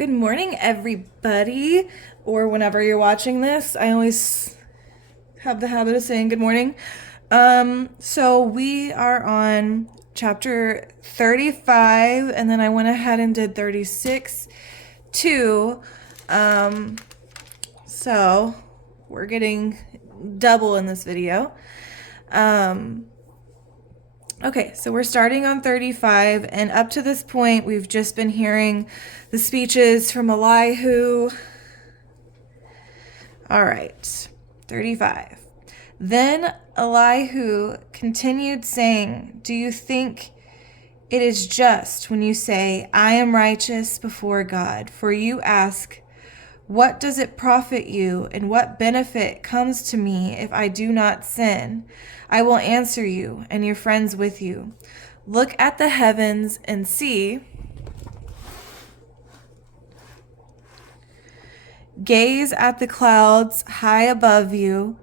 Good morning, everybody, or whenever you're watching this. I always have the habit of saying good morning. So we are on chapter 35, and then I went ahead and did 36 too. So we're getting double in this video. Okay, so we're starting on 35, and up to this point, we've just been hearing the speeches from Elihu. All right, 35. Then Elihu continued saying, "Do you think it is just when you say, 'I am righteous before God'? For you ask, 'What does it profit you, and what benefit comes to me if I do not sin?' I will answer you, and your friends with you. Look at the heavens and see. Gaze at the clouds high above you.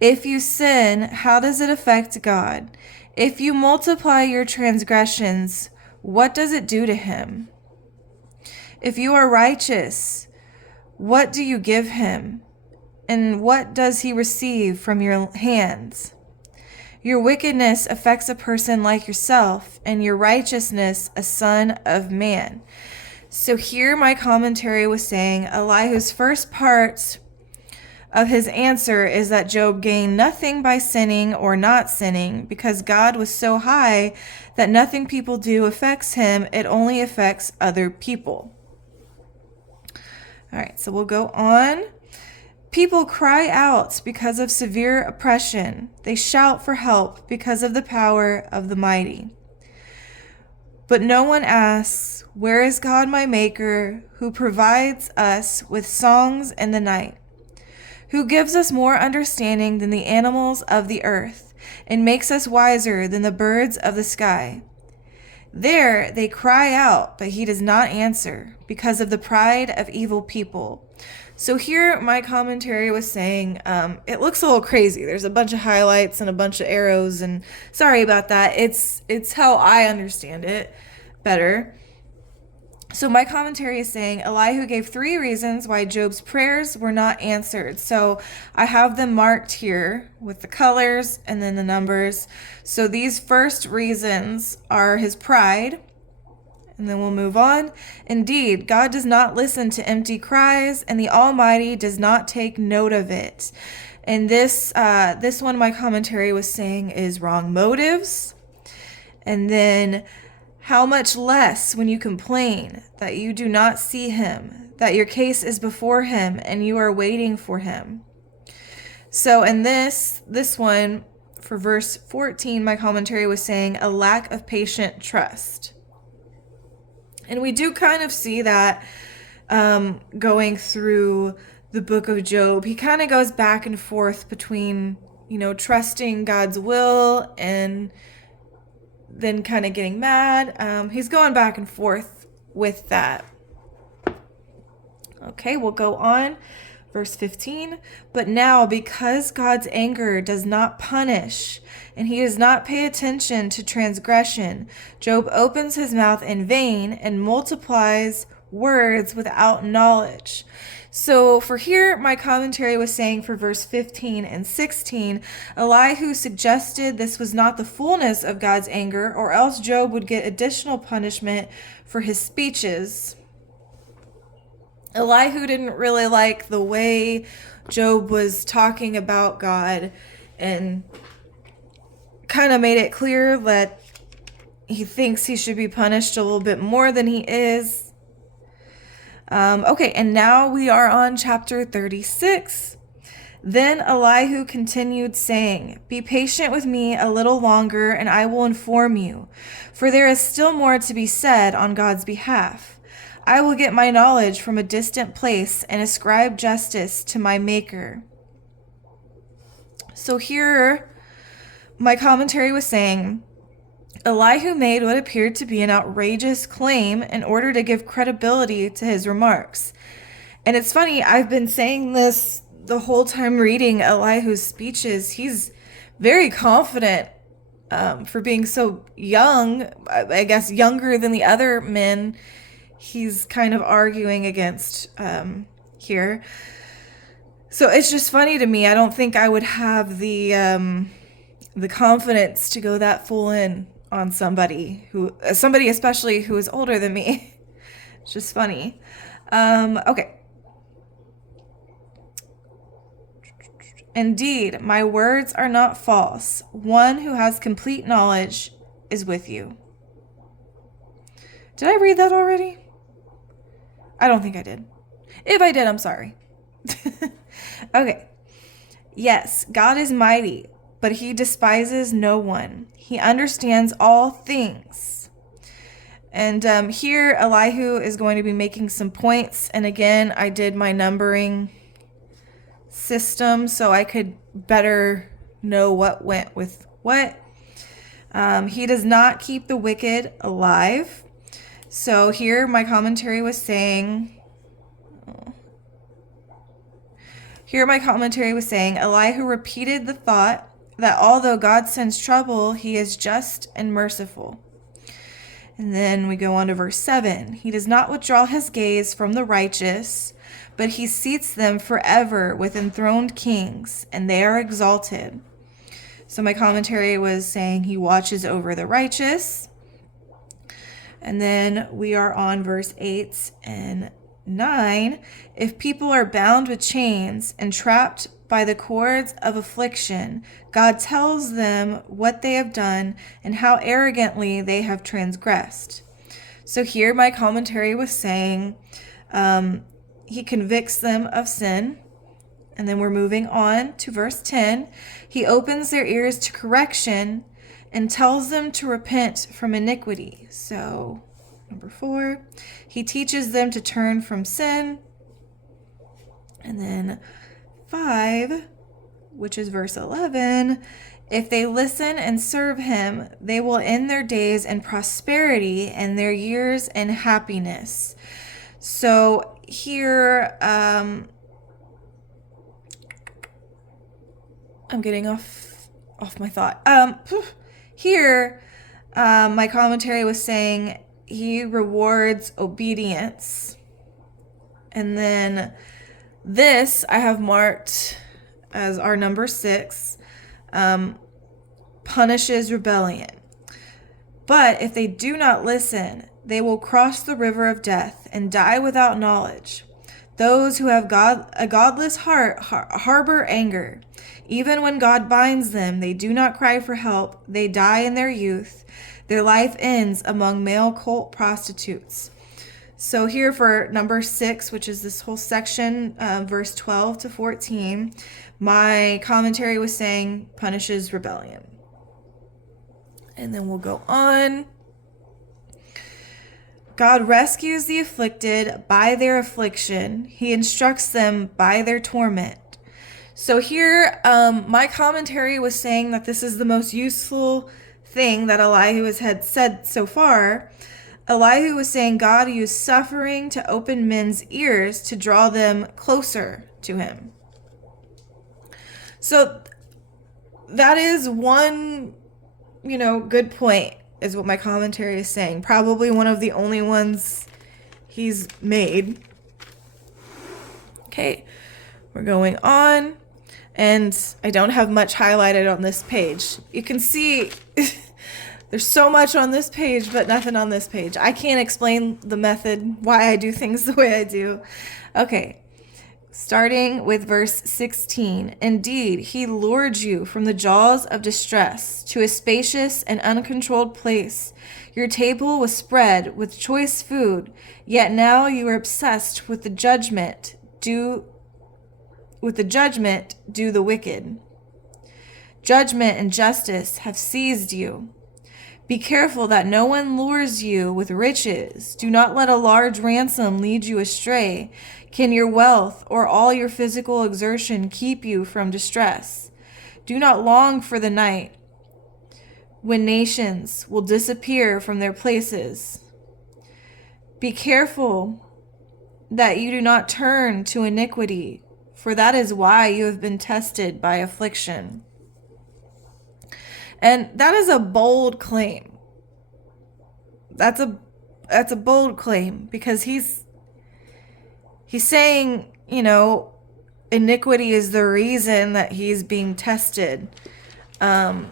If you sin, how does it affect God? If you multiply your transgressions, what does it do to him? If you are righteous, what do you give him? And what does he receive from your hands? Your wickedness affects a person like yourself, and your righteousness a son of man." So here my commentary was saying Elihu's first part of his answer is that Job gained nothing by sinning or not sinning because God was so high that nothing people do affects him. It only affects other people. All right, so we'll go on. People cry out because of severe oppression. They shout for help because of the power of the mighty. But no one asks, "Where is God my Maker, who provides us with songs in the night, who gives us more understanding than the animals of the earth, and makes us wiser than the birds of the sky?" There they cry out, but he does not answer, because of the pride of evil people. So here my commentary was saying, it looks a little crazy. There's a bunch of highlights and a bunch of arrows, and sorry about that. It's how I understand it better. So my commentary is saying Elihu gave 3 reasons why Job's prayers were not answered. So I have them marked here with the colors and then the numbers. So these first reasons are his pride. And then we'll move on. Indeed, God does not listen to empty cries, and the Almighty does not take note of it. And this one, my commentary was saying, is wrong motives. And then, how much less when you complain that you do not see him, that your case is before him, and you are waiting for him. So in this one, for verse 14, my commentary was saying a lack of patient trust. And we do kind of see that going through the book of Job. He kind of goes back and forth between, trusting God's will and then kind of getting mad. He's going back and forth with that. Okay, we'll go on. Verse 15, "But now because God's anger does not punish, and he does not pay attention to transgression, Job opens his mouth in vain and multiplies words without knowledge." So for here, my commentary was saying for verse 15 and 16, Elihu suggested this was not the fullness of God's anger, or else Job would get additional punishment for his speeches. Elihu didn't really like the way Job was talking about God and kind of made it clear that he thinks he should be punished a little bit more than he is. Okay, and now we are on chapter 36. Then Elihu continued saying, "Be patient with me a little longer, and I will inform you, for there is still more to be said on God's behalf. I will get my knowledge from a distant place and ascribe justice to my Maker." So here, my commentary was saying, Elihu made what appeared to be an outrageous claim in order to give credibility to his remarks. And it's funny, I've been saying this the whole time reading Elihu's speeches. He's very confident for being so young, I guess younger than the other men. he's kind of arguing against here. So it's just funny to me. I don't think I would have the confidence to go that full in on somebody especially who is older than me. It's just funny. Okay. Indeed, my words are not false. One who has complete knowledge is with you. Did I read that already? I don't think I did. If I did, I'm sorry. Okay. Yes, God is mighty, but he despises no one. He understands all things. And here, Elihu is going to be making some points. And again, I did my numbering system so I could better know what went with what. He does not keep the wicked alive. So here my commentary was saying, Elihu repeated the thought that although God sends trouble, he is just and merciful. And then we go on to verse 7. He does not withdraw his gaze from the righteous, but he seats them forever with enthroned kings, and they are exalted. So my commentary was saying he watches over the righteous. And then we are on verse 8 and 9. If people are bound with chains and trapped by the cords of affliction, God tells them what they have done and how arrogantly they have transgressed. So here my commentary was saying he convicts them of sin. And then we're moving on to verse 10. He opens their ears to correction and tells them to repent from iniquity. So, number 4, he teaches them to turn from sin. And then 5, which is verse 11, if they listen and serve him, they will end their days in prosperity and their years in happiness. So here, I'm getting off my thought. Here, my commentary was saying he rewards obedience. And then this I have marked as our number 6, punishes rebellion. But if they do not listen, they will cross the river of death and die without knowledge. Those who have a godless heart harbor anger. Even when God binds them, they do not cry for help. They die in their youth. Their life ends among male cult prostitutes. So here for number 6, which is this whole section, verse 12 to 14, my commentary was saying punishes rebellion. And then we'll go on. God rescues the afflicted by their affliction. He instructs them by their torment. So here, my commentary was saying that this is the most useful thing that Elihu had said so far. Elihu was saying God used suffering to open men's ears to draw them closer to him. So that is one, good point, is what my commentary is saying. Probably one of the only ones he's made. Okay, we're going on. And I don't have much highlighted on this page. You can see there's so much on this page, but nothing on this page. I can't explain the method, why I do things the way I do. Okay, starting with verse 16. Indeed, he lured you from the jaws of distress to a spacious and uncontrolled place. Your table was spread with choice food, yet now you are obsessed with the judgment due the wicked. Judgment and justice have seized you. Be careful that no one lures you with riches. Do not let a large ransom lead you astray. Can your wealth or all your physical exertion keep you from distress? Do not long for the night when nations will disappear from their places. Be careful that you do not turn to iniquity, for that is why you have been tested by affliction. And that is a bold claim. That's a bold claim, because he's saying, iniquity is the reason that he's being tested. And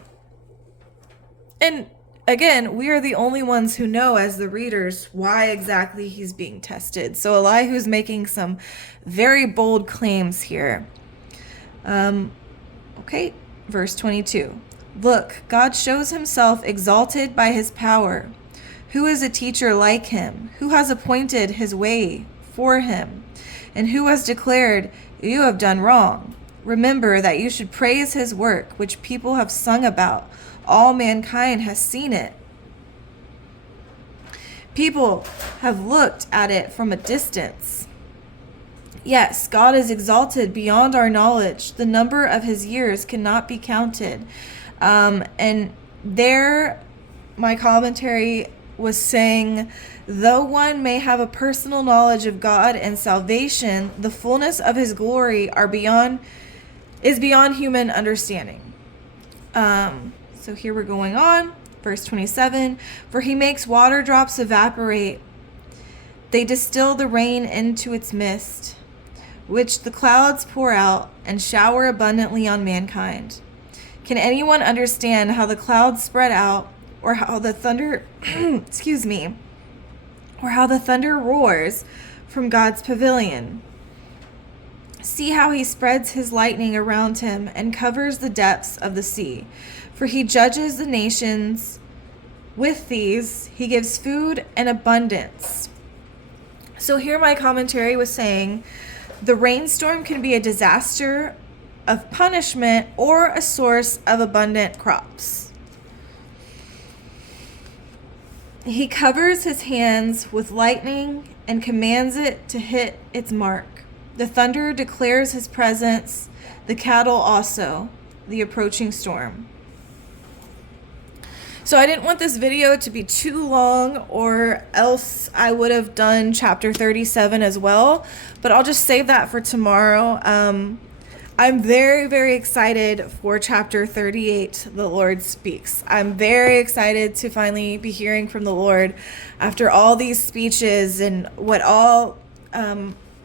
again, we are the only ones who know, as the readers, why exactly he's being tested. So Elihu's making some very bold claims here. Okay, verse 22. Look, God shows himself exalted by his power. Who is a teacher like him? Who has appointed his way for him? And who has declared, you have done wrong? Remember that you should praise his work, which people have sung about. All mankind has seen it. People have looked at it from a distance. Yes, God is exalted beyond our knowledge. The number of his years cannot be counted. And there, my commentary was saying, though one may have a personal knowledge of God and salvation, the fullness of his glory is beyond human understanding. So here we're going on. Verse 27, for he makes water drops evaporate. They distill the rain into its mist, which the clouds pour out and shower abundantly on mankind. Can anyone understand how the clouds spread out, or how the thunder, or how the thunder roars from God's pavilion? See how he spreads his lightning around him and covers the depths of the sea. For he judges the nations with these. He gives food in abundance. So here my commentary was saying the rainstorm can be a disaster of punishment or a source of abundant crops. He covers his hands with lightning and commands it to hit its mark. The thunder declares his presence, the cattle also, the approaching storm. So I didn't want this video to be too long, or else I would have done chapter 37 as well, but I'll just save that for tomorrow. I'm very, very excited for chapter 38, The Lord Speaks. I'm very excited to finally be hearing from the Lord after all these speeches and what all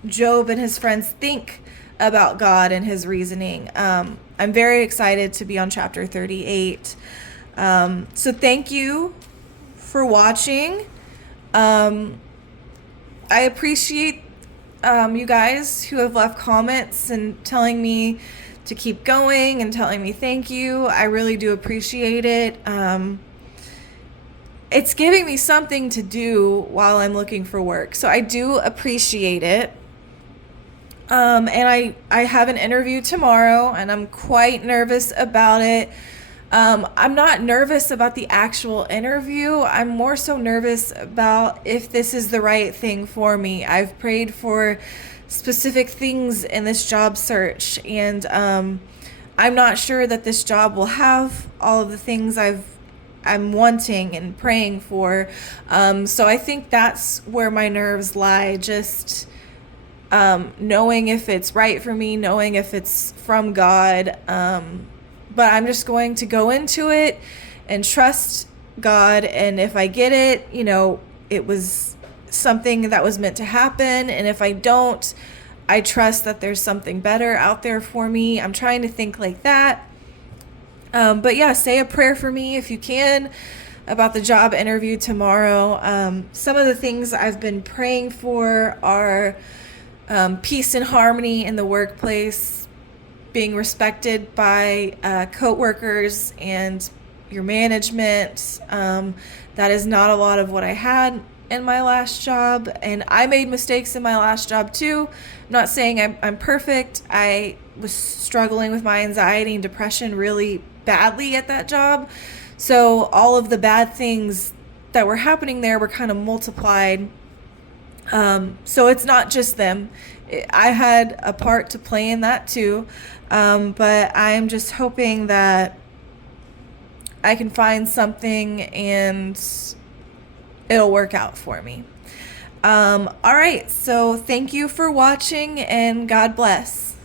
Job and his friends think about God and his reasoning. I'm very excited to be on chapter 38. So thank you for watching. I appreciate you guys who have left comments and telling me to keep going and telling me thank you. I really do appreciate it. It's giving me something to do while I'm looking for work. So I do appreciate it. And I have an interview tomorrow, and I'm quite nervous about it. I'm not nervous about the actual interview. I'm more so nervous about if this is the right thing for me. I've prayed for specific things in this job search, and I'm not sure that this job will have all of the things I'm wanting and praying for. So I think that's where my nerves lie. Just knowing if it's right for me, knowing if it's from God. But I'm just going to go into it and trust God. And if I get it, it was something that was meant to happen. And if I don't, I trust that there's something better out there for me. I'm trying to think like that. But yeah, say a prayer for me if you can about the job interview tomorrow. Some of the things I've been praying for are peace and harmony in the workplace, being respected by coworkers and your management. That is not a lot of what I had in my last job, and I made mistakes in my last job too. I'm not saying I'm perfect. I was struggling with my anxiety and depression really badly at that job, so all of the bad things that were happening there were kind of multiplied. So it's not just them. I had a part to play in that too. But I'm just hoping that I can find something and it'll work out for me. All right. So thank you for watching, and God bless.